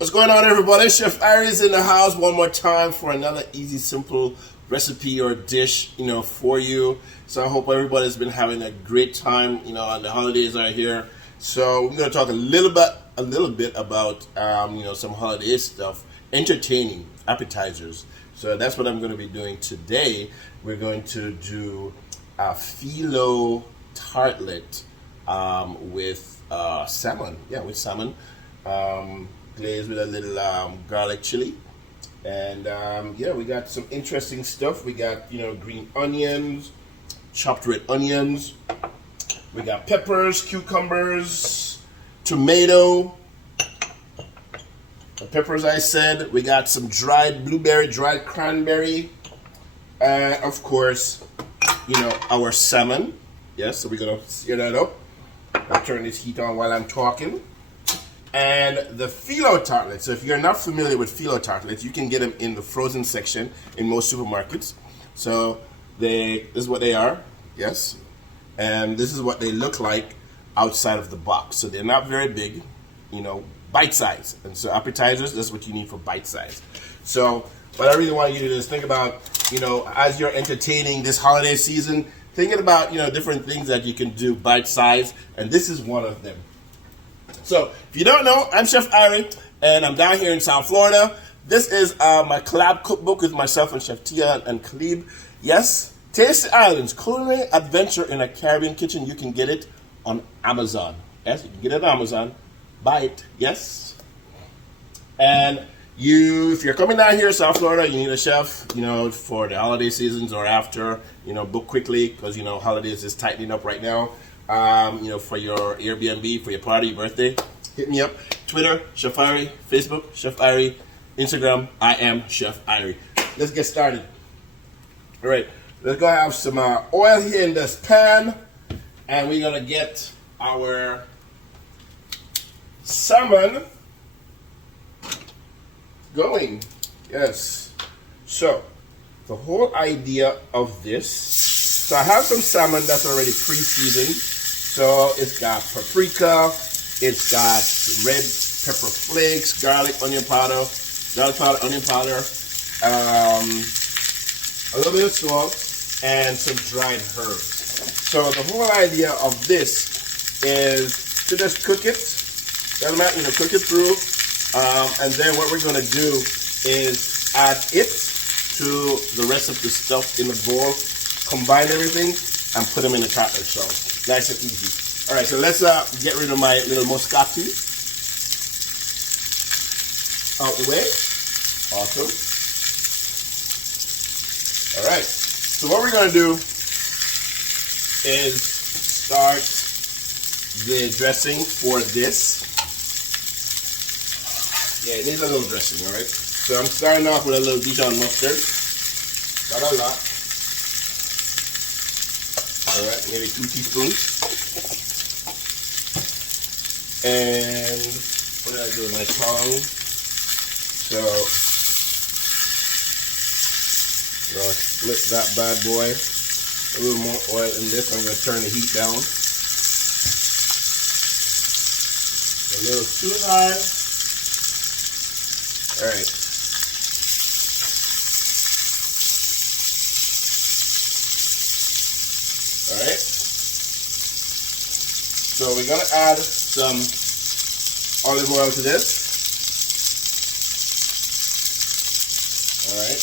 What's going on, everybody? Chef Irie's in the house one more time for another easy, simple recipe or dish, for you. So I hope everybody's been having a great time, and the holidays are here. So we're going to talk a little bit about, some holiday stuff, entertaining, appetizers. So that's what I'm going to be doing today. We're going to do a Phyllo Tartlet with salmon. Yeah, with salmon. Glazed with a little garlic chili. And we got some interesting stuff. We got, green onions, chopped red onions. We got peppers, cucumbers, tomato. The peppers, I said. We got some dried blueberry, dried cranberry. And, of course, our salmon. Yes, so we're going to sear that up. I'll turn this heat on while I'm talking. And the Phyllo Tartlets. So if you're not familiar with Phyllo Tartlets, you can get them in the frozen section in most supermarkets. So this is what they are, yes. And this is what they look like outside of the box. So they're not very big, bite size. And so appetizers, that's what you need for bite size. So what I really want you to do is think about, as you're entertaining this holiday season, thinking about, different things that you can do bite size. And this is one of them. So, if you don't know, I'm Chef Irie, and I'm down here in South Florida. This is my collab cookbook with myself and Chef Tia and Khalib. Yes, Taste the Islands, Culinary Adventure in a Caribbean Kitchen. You can get it on Amazon. Yes, you can get it on Amazon. Buy it, yes. And if you're coming down here in South Florida, you need a chef, for the holiday seasons or after, book quickly because, holidays is tightening up right now. For your Airbnb, for your party, your birthday, hit me up. Twitter, Chef Irie. Facebook, Chef Irie. Instagram, I am Chef Irie. Let's get started. All right, let's go have some oil here in this pan, and we're gonna get our salmon going. Yes. So the whole idea of this. So I have some salmon that's already pre-seasoned. So it's got paprika, it's got red pepper flakes, garlic powder, onion powder, a little bit of salt, and some dried herbs. So the whole idea of this is to just cook it, cook it through, and then what we're going to do is add it to the rest of the stuff in the bowl, combine everything, and put them in the tartlet sauce. Nice and easy. All right, so let's get rid of my little moscato out the way. Awesome. All right, so what we're gonna do is start the dressing for this. Yeah, it needs a little dressing, all right? So I'm starting off with a little Dijon mustard. Not a lot. All right, maybe 2 teaspoons. And what did I do with my tongue? So, I'm going to split that bad boy. A little more oil in this. I'm going to turn the heat down. A little too high. All right. Alright, so we're going to add some olive oil to this. Alright,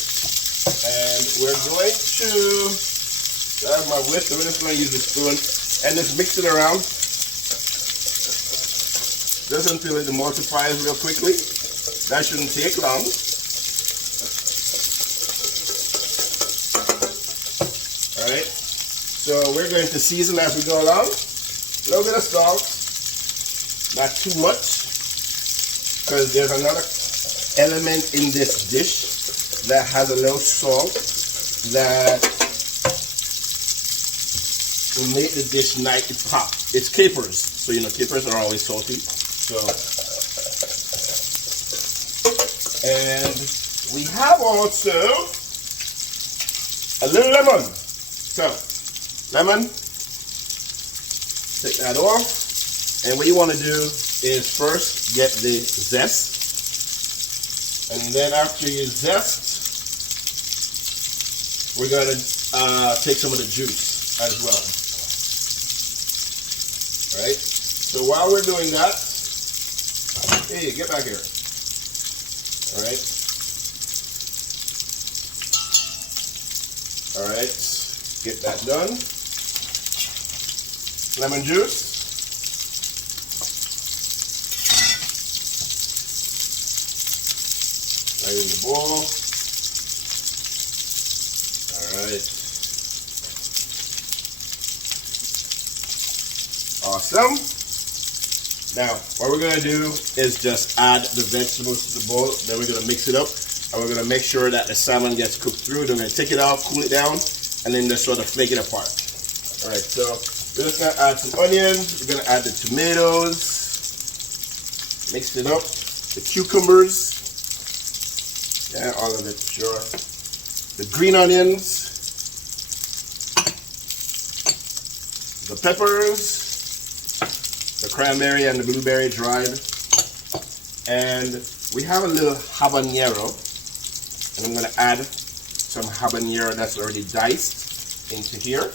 and we're going to grab my whisk. I'm just going to use a spoon and just mix it around just until it emulsifies real quickly. That shouldn't take long. Alright. So we're going to season as we go along. A little bit of salt, not too much, because there's another element in this dish that has a little salt that will make the dish nice. It pop. It's capers, so capers are always salty. So, and we have also a little lemon. So. Lemon, take that off, and what you want to do is first get the zest And then after you zest, we're going to take some of the juice as well. All right? So while we're doing that, hey, get back here. All right? All right, get that done. Lemon juice. Right in the bowl. All right. Awesome. Now, what we're gonna do is just add the vegetables to the bowl. Then we're gonna mix it up, and we're gonna make sure that the salmon gets cooked through. Then we're gonna take it out, cool it down, and then just sort of flake it apart. All right. So we're just gonna add some onions. We're gonna add the tomatoes. Mix it up. The cucumbers. Yeah, all of it, sure. The green onions, the peppers, the cranberry and the blueberry dried, and we have a little habanero, and I'm going to add some habanero that's already diced into here.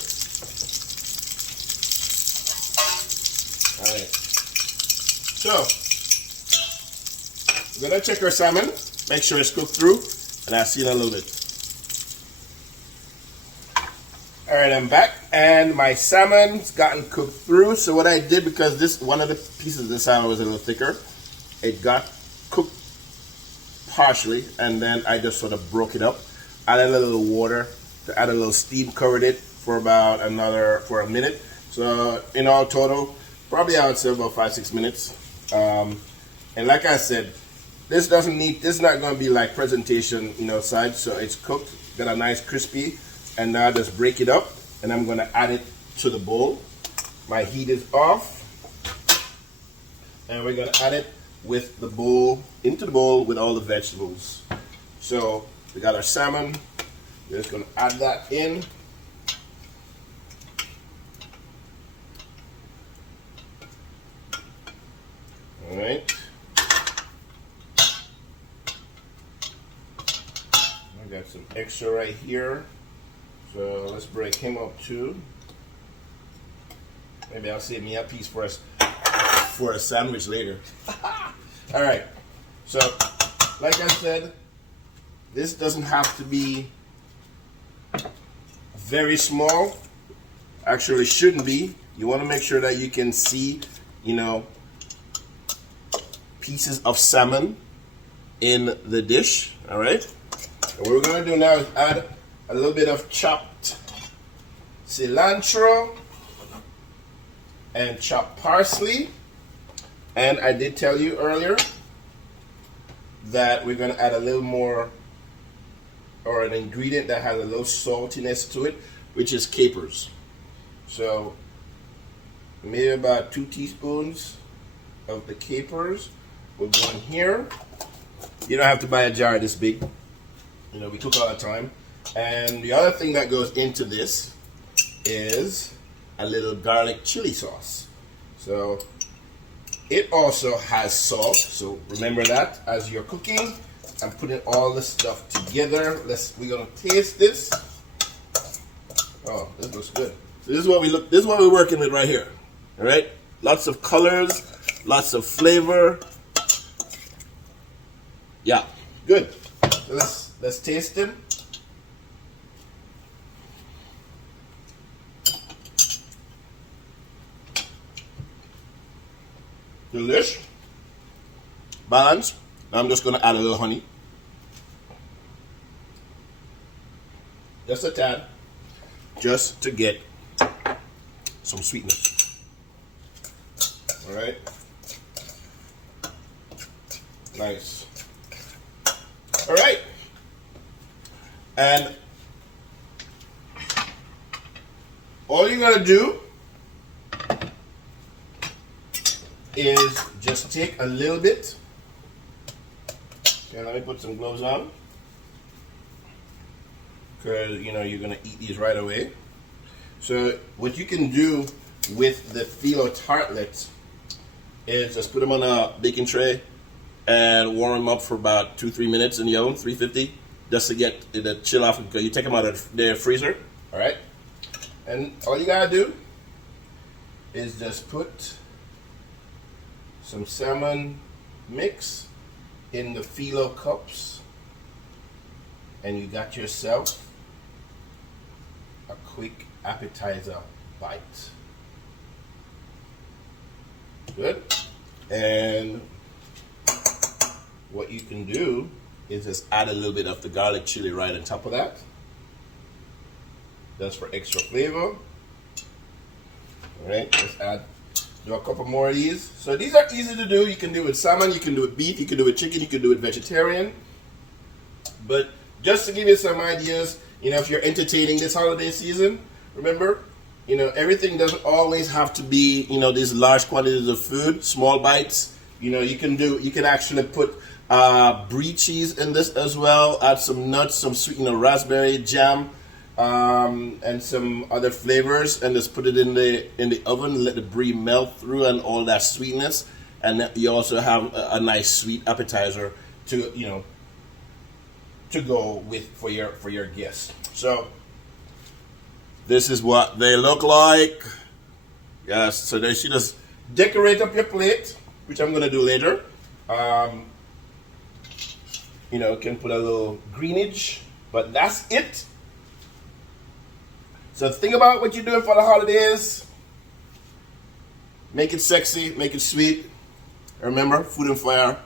All right. So, we're going to check our salmon. Make sure it's cooked through, and I'll see you in a little bit. All right, I'm back, and my salmon's gotten cooked through. So what I did, because this one of the pieces of the salmon was a little thicker, it got cooked partially, and then I just sort of broke it up, added a little water to add a little steam, covered it for about a minute. So in all total, probably I would say about 5-6 minutes. And like I said, this is not going to be like presentation, side. So it's cooked, got a nice crispy, and now just break it up, and I'm going to add it to the bowl. My heat is off, and we're going to add it with the bowl, into the bowl with all the vegetables. So we got our salmon. We're just going to add that in. All right. Got some extra right here, so let's break him up too. Maybe I'll save me a piece for a sandwich later. All right, so like I said, this doesn't have to be very small. Actually, shouldn't be. You want to make sure that you can see, pieces of salmon in the dish. All right. And what we're going to do now is add a little bit of chopped cilantro and chopped parsley. And I did tell you earlier that we're going to add a little more, or an ingredient that has a little saltiness to it, which is capers. So maybe about 2 teaspoons of the capers will go in here. You don't have to buy a jar this big. We cook all the time. And the other thing that goes into this is a little garlic chili sauce. So it also has salt. So remember that as you're cooking. I'm putting all this stuff together. We're gonna taste this. Oh, this looks good. So this is what we're working with right here. All right? Lots of colors, lots of flavor. Yeah, good. So let's taste them. Delish. Balance. Now I'm just going to add a little honey. Just a tad. Just to get some sweetness. All right. Nice. All right. And all you're going to do is just take a little bit. Okay, let me put some gloves on, because you're going to eat these right away. So what you can do with the Phyllo Tartlets is just put them on a baking tray, and warm them up for about 2-3 minutes in the oven, 350, just to get the chill off. Because you take them out of the freezer, all right? And all you gotta do is just put some salmon mix in the Phyllo cups, and you got yourself a quick appetizer bite. Good. And what you can do is just add a little bit of the garlic chili right on top of that. That's for extra flavor. All right, let's do a couple more of these. So these are easy to do. You can do it with salmon, you can do it with beef, you can do it with chicken, you can do it vegetarian. But just to give you some ideas, if you're entertaining this holiday season, remember, everything doesn't always have to be, these large quantities of food, small bites. You can actually put brie cheese in this as well, add some nuts, some sweet, raspberry jam, and some other flavors, and just put it in the oven, let the brie melt through and all that sweetness, and then you also have a nice sweet appetizer to go with for your guests. So this is what they look like. Yes, so then you just decorate up your plate, which I'm gonna do later. Can put a little greenage, but that's it. So think about what you're doing for the holidays. Make it sexy, make it sweet. Remember, food and fire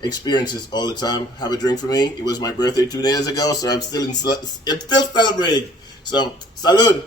experiences all the time. Have a drink for me. It was my birthday 2 days ago, so I'm still celebrating. So, salud.